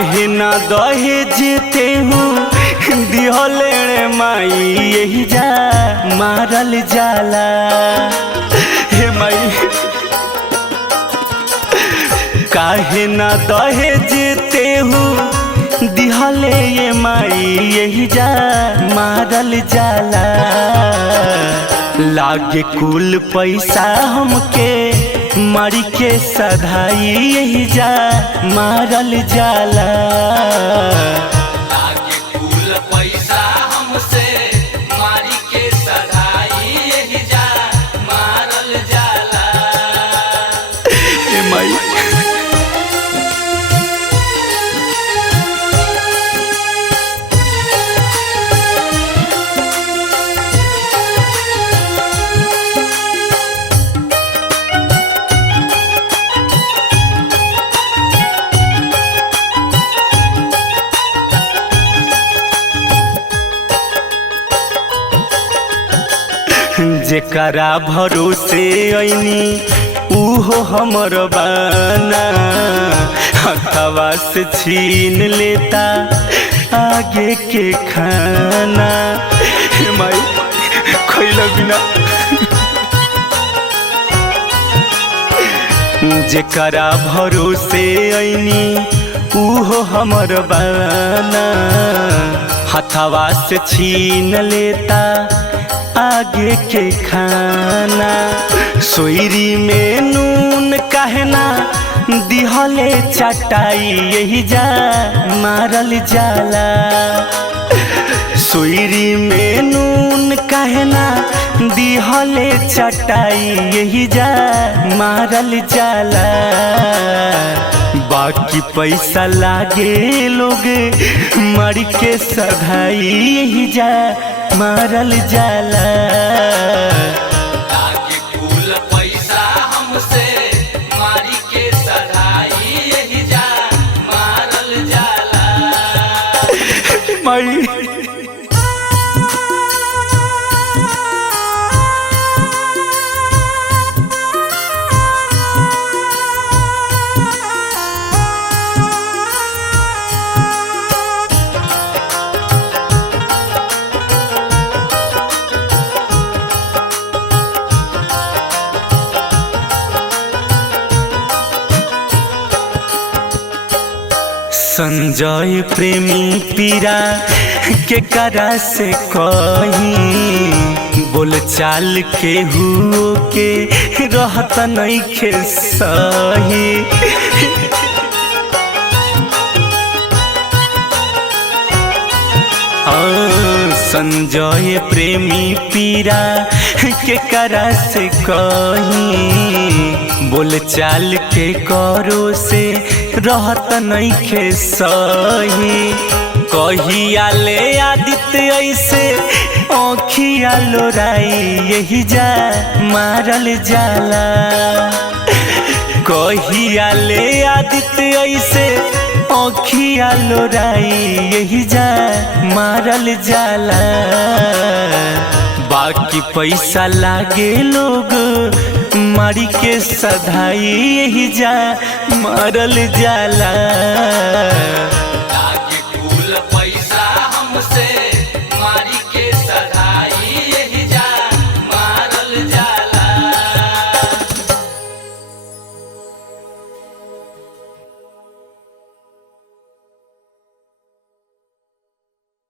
काहे ना दहेज तेहू दिहले रे माई यही जा मारल जाला। हे माई काहे ना दहेज तेहू दिहले ये माई यही जा मारल जाला। लागे कुल पैसा हमके मारी के सधाई यही जा मारल जाला। लागे कुल पैसा हमसे मारी के सधाई यही जा मारल जाला। ए माई जेकरा भरोसे ऐनी उहो हमर बाना, हथवा से छीन लेता आगे के खाना। हे माई खइला बिना जेकरा भरोसे ऐनी उहो हमर बाना, हथवा से छीन लेता आगे के खाना। सोयरी में नून कहना दिहले चटाई यही जा मारल जाला। सोयरी में नून कहना दिहले चटाई यही जा मारल जाला। बाकी पैसा लागे लोग मर के सधाई यही जा मारल जाला। लागे कुल पैसा हमसे मारी के सधाई यही जा मारल जाला। माई संजय प्रेमी पीरा के करा से कही, बोल चाल के हुओ के रहत नइखे सही। संजय प्रेमी पीरा के करा से कही, बोल चाल के करो से रहत नइखे सही। कहिया ले आदित्य ऐसे आँखिया लोराई यही जा मारल जाला। कहिया ले आदित्य ऐसे आँखिया लोराई यही जा मारल जाला। बाकी पैसा लागे लोग मारी के सधाई यही जा मारल जाला।